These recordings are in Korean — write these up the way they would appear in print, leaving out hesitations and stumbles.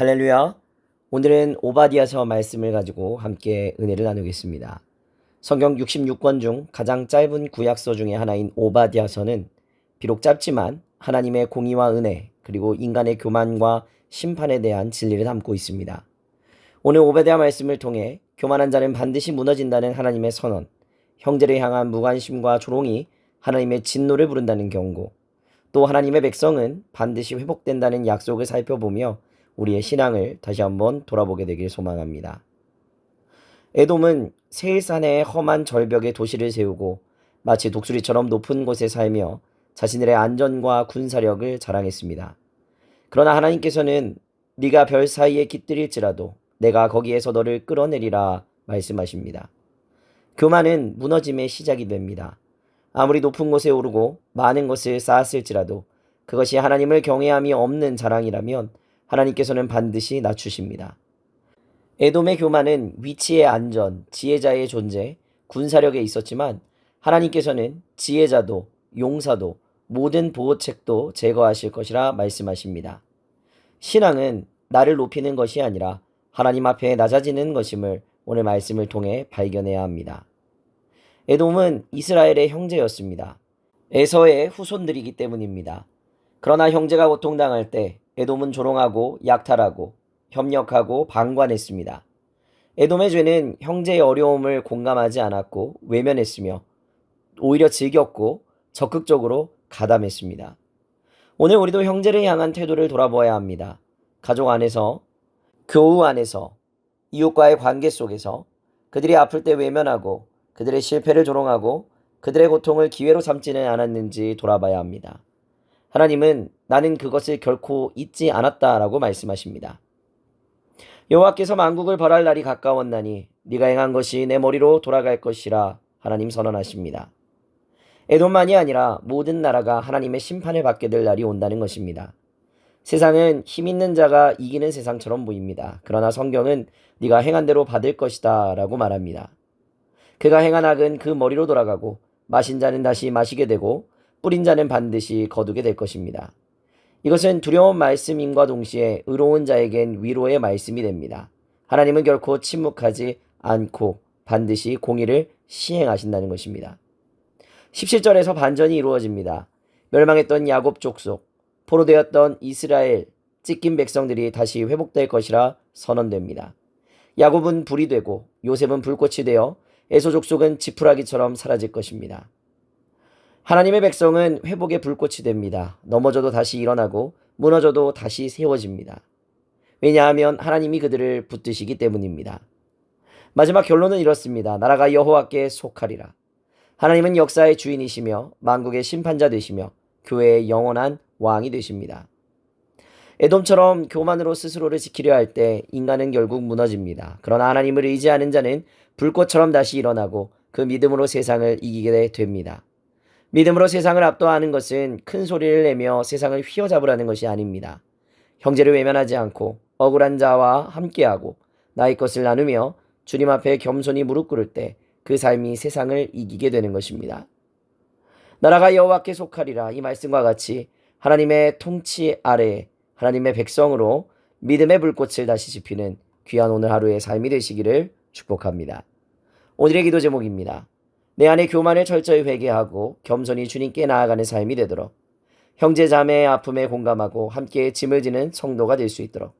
할렐루야. 오늘은 오바댜서 말씀을 가지고 함께 은혜를 나누겠습니다. 성경 66권 중 가장 짧은 구약서 중에 하나인 오바댜서는 비록 짧지만 하나님의 공의와 은혜 그리고 인간의 교만과 심판에 대한 진리를 담고 있습니다. 오늘 오바댜 말씀을 통해 교만한 자는 반드시 무너진다는 하나님의 선언, 형제를 향한 무관심과 조롱이 하나님의 진노를 부른다는 경고, 또 하나님의 백성은 반드시 회복된다는 약속을 살펴보며 우리의 신앙을 다시 한번 돌아보게 되길 소망합니다. 에돔은 세일산의 험한 절벽에 도시를 세우고 마치 독수리처럼 높은 곳에 살며 자신들의 안전과 군사력을 자랑했습니다. 그러나 하나님께서는 네가 별 사이에 깃들일지라도 내가 거기에서 너를 끌어내리라 말씀하십니다. 교만은 무너짐의 시작이 됩니다. 아무리 높은 곳에 오르고 많은 것을 쌓았을지라도 그것이 하나님을 경외함이 없는 자랑이라면 하나님께서는 반드시 낮추십니다. 에돔의 교만은 위치의 안전, 지혜자의 존재, 군사력에 있었지만 하나님께서는 지혜자도 용사도 모든 보호책도 제거하실 것이라 말씀하십니다. 신앙은 나를 높이는 것이 아니라 하나님 앞에 낮아지는 것임을 오늘 말씀을 통해 발견해야 합니다. 에돔은 이스라엘의 형제였습니다. 에서의 후손들이기 때문입니다. 그러나 형제가 고통당할 때 에돔은 조롱하고 약탈하고 협력하고 방관했습니다. 에돔의 죄는 형제의 어려움을 공감하지 않았고 외면했으며 오히려 즐겼고 적극적으로 가담했습니다. 오늘 우리도 형제를 향한 태도를 돌아보아야 합니다. 가족 안에서, 교우 안에서, 이웃과의 관계 속에서 그들이 아플 때 외면하고 그들의 실패를 조롱하고 그들의 고통을 기회로 삼지는 않았는지 돌아봐야 합니다. 하나님은 나는 그것을 결코 잊지 않았다라고 말씀하십니다. 여호와께서 만국을 벌할 날이 가까웠나니 네가 행한 것이 내 머리로 돌아갈 것이라 하나님 선언하십니다. 에돔만이 아니라 모든 나라가 하나님의 심판을 받게 될 날이 온다는 것입니다. 세상은 힘 있는 자가 이기는 세상처럼 보입니다. 그러나 성경은 네가 행한 대로 받을 것이다 라고 말합니다. 그가 행한 악은 그 머리로 돌아가고 마신 자는 다시 마시게 되고 뿌린 자는 반드시 거두게 될 것입니다. 이것은 두려운 말씀임과 동시에 의로운 자에겐 위로의 말씀이 됩니다. 하나님은 결코 침묵하지 않고 반드시 공의를 시행하신다는 것입니다. 17절에서 반전이 이루어집니다. 멸망했던 야곱 족속, 포로되었던 이스라엘, 찢긴 백성들이 다시 회복될 것이라 선언됩니다. 야곱은 불이 되고 요셉은 불꽃이 되어 에서 족속은 지푸라기처럼 사라질 것입니다. 하나님의 백성은 회복의 불꽃이 됩니다. 넘어져도 다시 일어나고 무너져도 다시 세워집니다. 왜냐하면 하나님이 그들을 붙드시기 때문입니다. 마지막 결론은 이렇습니다. 나라가 여호와께 속하리라. 하나님은 역사의 주인이시며 만국의 심판자 되시며 교회의 영원한 왕이 되십니다. 에돔처럼 교만으로 스스로를 지키려 할 때 인간은 결국 무너집니다. 그러나 하나님을 의지하는 자는 불꽃처럼 다시 일어나고 그 믿음으로 세상을 이기게 됩니다. 믿음으로 세상을 압도하는 것은 큰 소리를 내며 세상을 휘어잡으라는 것이 아닙니다. 형제를 외면하지 않고 억울한 자와 함께하고 나의 것을 나누며 주님 앞에 겸손히 무릎 꿇을 때 그 삶이 세상을 이기게 되는 것입니다. 나라가 여호와께 속하리라. 이 말씀과 같이 하나님의 통치 아래에 하나님의 백성으로 믿음의 불꽃을 다시 지피는 귀한 오늘 하루의 삶이 되시기를 축복합니다. 오늘의 기도 제목입니다. 내 안의 교만을 철저히 회개하고 겸손히 주님께 나아가는 삶이 되도록 형제 자매의 아픔에 공감하고 함께 짐을 지는 성도가 될 수 있도록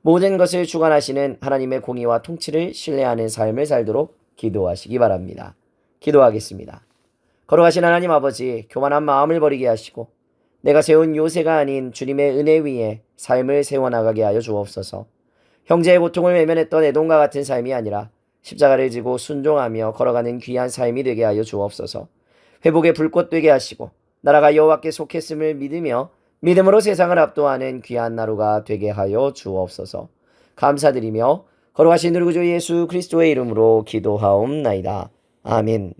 모든 것을 주관하시는 하나님의 공의와 통치를 신뢰하는 삶을 살도록 기도하시기 바랍니다. 기도하겠습니다. 걸어가신 하나님 아버지, 교만한 마음을 버리게 하시고 내가 세운 요새가 아닌 주님의 은혜 위에 삶을 세워나가게 하여 주옵소서. 형제의 고통을 외면했던 에돔과 같은 삶이 아니라 십자가를 지고 순종하며 걸어가는 귀한 삶이 되게 하여 주옵소서. 회복의 불꽃 되게 하시고 나라가 여호와께 속했음을 믿으며 믿음으로 세상을 압도하는 귀한 나루가 되게 하여 주옵소서. 감사드리며 걸어가신 우리 구주 예수 그리스도의 이름으로 기도하옵나이다. 아멘.